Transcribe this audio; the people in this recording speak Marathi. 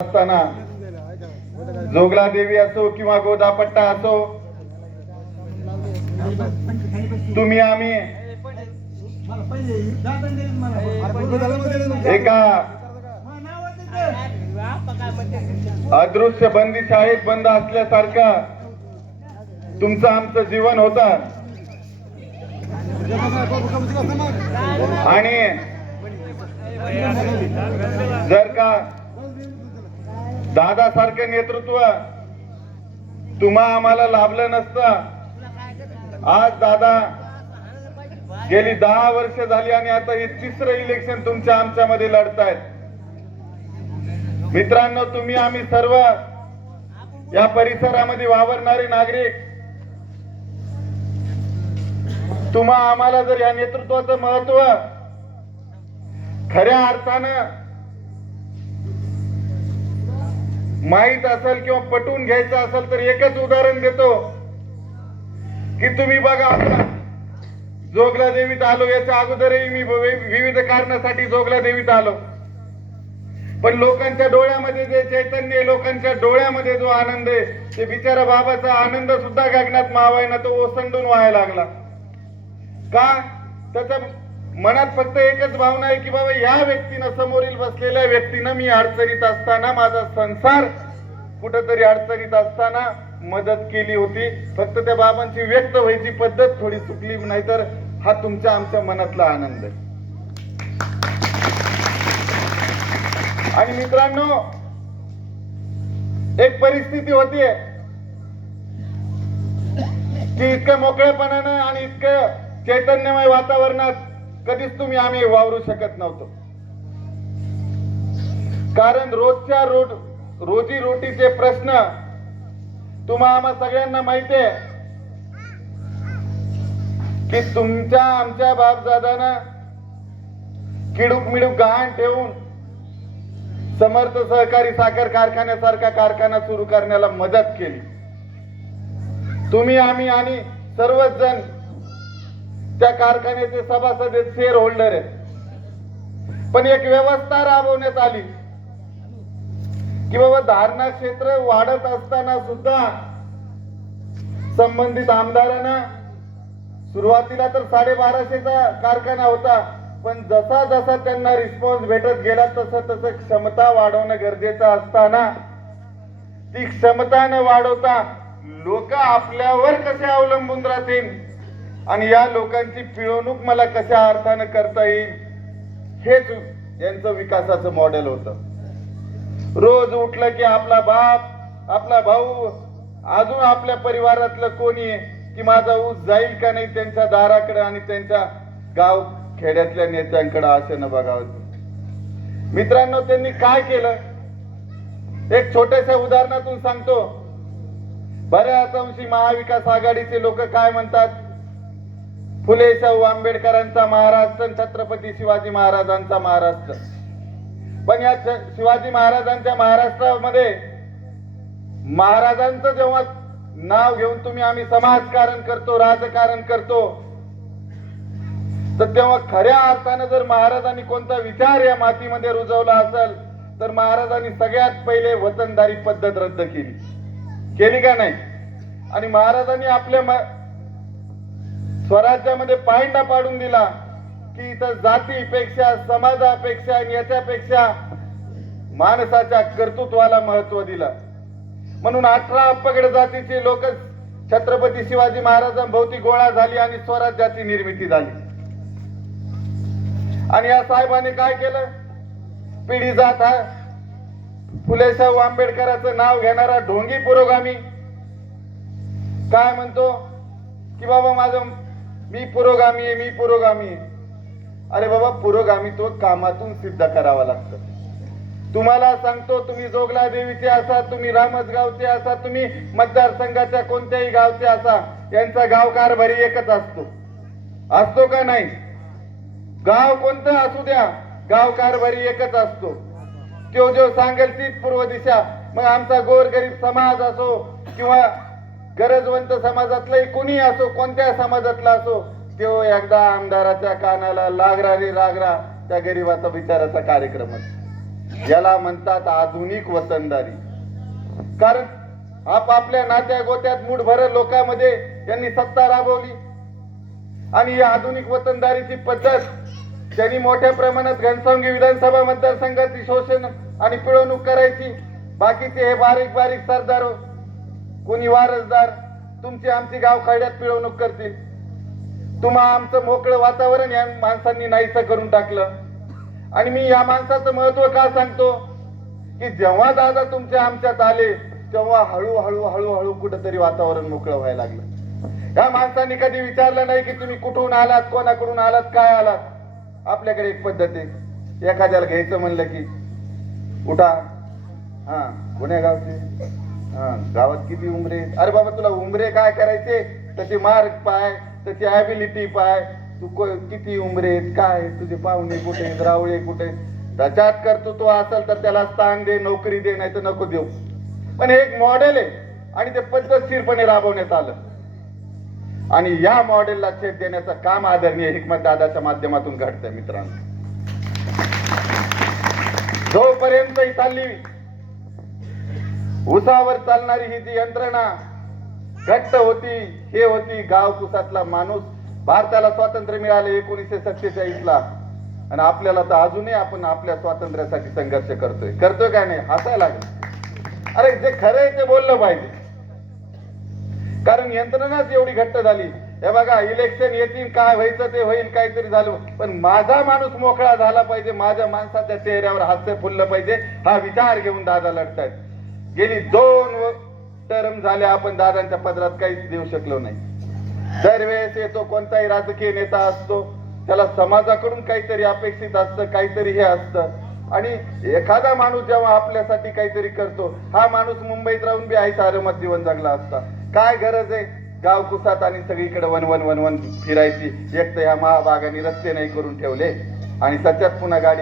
असताना जोगला देवी असो किंवा गोदापट्टा असो तुम्ही आम्ही एका अदृश्य बंदी शाळेत बंद असल्यासारखं तुमचं आमचं जीवन होत. आणि जर का दादा सारखे नेतृत्व तुम्हा आम्हाला लाभलं नसतं. आज दादा गेली दहा वर्ष झाली आणि आता हे तिसरं इलेक्शन तुमच्या आमच्यामध्ये लढतायत. मित्रांनो तुम्ही आम्ही सर्व या परिसरामध्ये वावरणारे नागरिक तुम्हा आम्हाला जर या नेतृत्वाचं महत्त्व खऱ्या अर्थानं माहीत असेल किंवा पटवून घ्यायचं असेल तर एकच उदाहरण देतो. की तुम्ही बघा आता जोगला देवीत आलो याच्या अगोदरही मी विविध कारणासाठी जोगला देवीत आलो. पण लोकांच्या डोळ्यामध्ये जे चैतन्य आहे, लोकांच्या डोळ्यामध्ये जो आनंद आहे ते बिचारा बाबाचा आनंद सुद्धा गगनात मावायना तो ओसंडून व्हायला लागला. का? त्याचा मनात फक्त एकच भावना आहे की बाबा या व्यक्तीनं समोरील बसलेल्या व्यक्तीनं मी अडचणीत असताना माझा संसार कुठंतरी अडचणीत असताना मदत केली होती. फक्त त्या बाबांची व्यक्त व्हायची पद्धत थोडी चुकली नाहीतर हा तुमच्या आमच्या मनातला आनंद आहे. आणि मित्रांनो एक परिस्थिती होतीये की इतक्या मोकळेपणानं आणि इतकं चैतन्यमय वातावरणात कधीच तुम्ही आम्ही वावरू शकत नव्हतो. कारण रोजच्या रोज रोजी रोटीचे प्रश्न तुम्हा आम्हा सगळ्यांना माहिती आहे की तुमच्या आमच्या बापदादानं किडूक मिडूक गहाण ठेवून समर्थ सहकारी साखर कारखान्यासारखा कारखाना सुरू करण्याला मदत केली. तुम्ही आम्ही आणि सर्वच जण त्या कारखान्याचे सभासद आहेत शेअर होल्डर आहेत. पण एक व्यवस्था राबवण्यात आली. की बाबा धारणा क्षेत्र वाढत असताना सुद्धा संबंधित आमदारांना सुरुवातीला तर साडेबाराशेचा कारखाना होता पण जसा जसा त्यांना रिस्पॉन्स भेटत गेला तसं तसं क्षमता वाढवणं गरजेचं असताना ती क्षमता न वाढवता लोक आपल्यावर कसे अवलंबून राहतील? आणि या लोकांची पिळवणूक मला कशा अर्थानं करता येईल हेच यांचं विकासाचं मॉडेल होतं. रोज उठलं की आपला बाप आपला भाऊ अजून आपल्या परिवारातलं कोणी आहे की माझा ऊस जाईल का नाही त्यांच्या दाराकडे आणि त्यांच्या गाव खेड्यातल्या नेत्यांकडे आशेनं बघावं. मित्रांनो त्यांनी काय केलं? एक छोट्याशा उदाहरणातून सांगतो. बऱ्याच अंशी महाविकास आघाडीचे लोक काय म्हणतात? फुले शाहू आंबेडकरांचा महाराष्ट्र छत्रपती शिवाजी महाराजांचा महाराष्ट्र. पण या शिवाजी महाराजांच्या महाराष्ट्रामध्ये महाराजांचं जेव्हा नाव घेऊन तुम्ही आम्ही समाजकारण करतो राजकारण करतो तर तेव्हा खऱ्या अर्थानं जर महाराजांनी कोणता विचार या मातीमध्ये रुजवला असेल तर महाराजांनी सगळ्यात पहिले वतनदारी पद्धत रद्द केली. केली का नाही? आणि महाराजांनी आपल्या म- स्वराज्यामध्ये पायंडा पाडून दिला की इथं जातीपेक्षा समाजापेक्षा आणि याच्यापेक्षा माणसाच्या कर्तृत्वाला महत्त्व दिलं. म्हणून अठरा अपगड जातीचे लोक छत्रपती शिवाजी महाराजांभोवती गोळा झाली आणि स्वराज्याची निर्मिती झाली. आणि या साहेबांनी काय केलं? पिढी जात हा. फुले आंबेडकराचं आंबेडकरांचं नाव घेणारा ढोंगी पुरोगामी. काय म्हणतो? की बाबा माझं मी पुरोगामी आहे मी पुरोगामी आहे. अरे बाबा पुरोगामी तो कामातून सिद्ध करावा लागतं. तुम्हाला सांगतो तुम्ही जोगला देवीचे असा तुम्ही रामसगावचे असा तुम्ही मतदारसंघाच्या कोणत्याही गावचे असा यांचा गाव कारभारी एकच असतो. असतो का नाही? गाव कोणतं असू द्या गाव कारभारी एकच असतो. तो जो सांगेल तीच पूर्व दिशा. मग आमचा गोरगरीब समाज असो किंवा गरजवंत समाजातलाही कुणी असो कोणत्या समाजातला असो तो एकदा आमदाराच्या कानाला लागरा रे लागरा त्या गरीबाचा विचाराचा कार्यक्रम याला म्हणतात आधुनिक वतनदारी. कारण आपापल्या नात्या गोत्यात मूठभर लोकांमध्ये त्यांनी सत्ता राबवली. आणि ही आधुनिक वतनदारीची पद्धत त्यांनी मोठ्या प्रमाणात घनसावंगी विधानसभा मतदारसंघाची शोषण आणि पिळवणूक करायची. बाकीचे हे बारीक बारीक सरदार हो, कोणी वारसदार तुमची आमची गाव खड्यात पिळवणूक करतील. तुम्हा आमचं मोकळं वातावरण या माणसांनी नाहीसं करून टाकलं. आणि मी या माणसाचं महत्त्व का सांगतो? की जेव्हा दादा तुमच्या आमच्यात आले तेव्हा हळूहळू हळूहळू कुठंतरी वातावरण मोकळं व्हायला लागलं. या माणसांनी कधी विचारलं नाही की तुम्ही कुठून आलात कोणाकडून आलात काय आलात? आपल्याकडे एक पद्धत आहे. एखाद्याला घ्यायचं म्हणलं की उठा. हा कोण्या गावचे. हा गावात किती उमरे आहेत? अरे बाबा तुला उमरे काय करायचे? त्याचे मार्क पाय त्याची ॲबिलिटी पाय. तू को- किती उमरे आहेत, काय तुझे पाहुणे कुठे आहेत, रावळे कुठे आहेत? त्याच्यात तो असेल तर त्याला स्थान दे नोकरी दे नाही तर नको देऊ. पण हे एक मॉडेल आहे आणि ते पद्धतशीरपणे राबवण्यात आलं. आणि या मॉडेलला छेद देण्याचं काम आदरणीय हिकमत दादाच्या माध्यमातून घडतंय मित्रांनो. जोपर्यंत ही चालली उसावर चालणारी ही जी यंत्रणा घट्ट होती हे होती गाव कुसातला माणूस. भारताला स्वातंत्र्य मिळाले एकोणीसशे सत्तेचाळीस ला आणि आपल्याला तर अजूनही आपण आपल्या स्वातंत्र्यासाठी संघर्ष करतोय. करतोय काय नाही? हसायला लागलं. अरे जे खरं आहे ते बोललं पाहिजे. कारण यंत्रणाच एवढी घट्ट झाली. हे बघा इलेक्शन येतील काय व्हायचं ते होईल काहीतरी झालं. पण माझा माणूस मोकळा झाला पाहिजे. माझ्या माणसाच्या चेहऱ्यावर हास्य फुललं पाहिजे. हा विचार घेऊन दादा लढतायत. गेली दोन टर्म झाल्या आपण दादांच्या पदरात काहीच देऊ शकलो नाही. दरवेळेस येतो कोणताही राजकीय नेता असतो त्याला समाजाकडून काहीतरी अपेक्षित असतं काहीतरी हे असतं. आणि एखादा माणूस जेव्हा आपल्यासाठी काहीतरी करतो हा माणूस मुंबईत राहून बी आईचा आरामात जीवन जगला असता. काय गरज आहे? गाव कुसात आणि सगळीकडे वन वन वन वन फिरायची. एक तर ह्या महाभागाने रस्ते नाही करून ठेवले. आणि सत्यात पुन्हा गाडी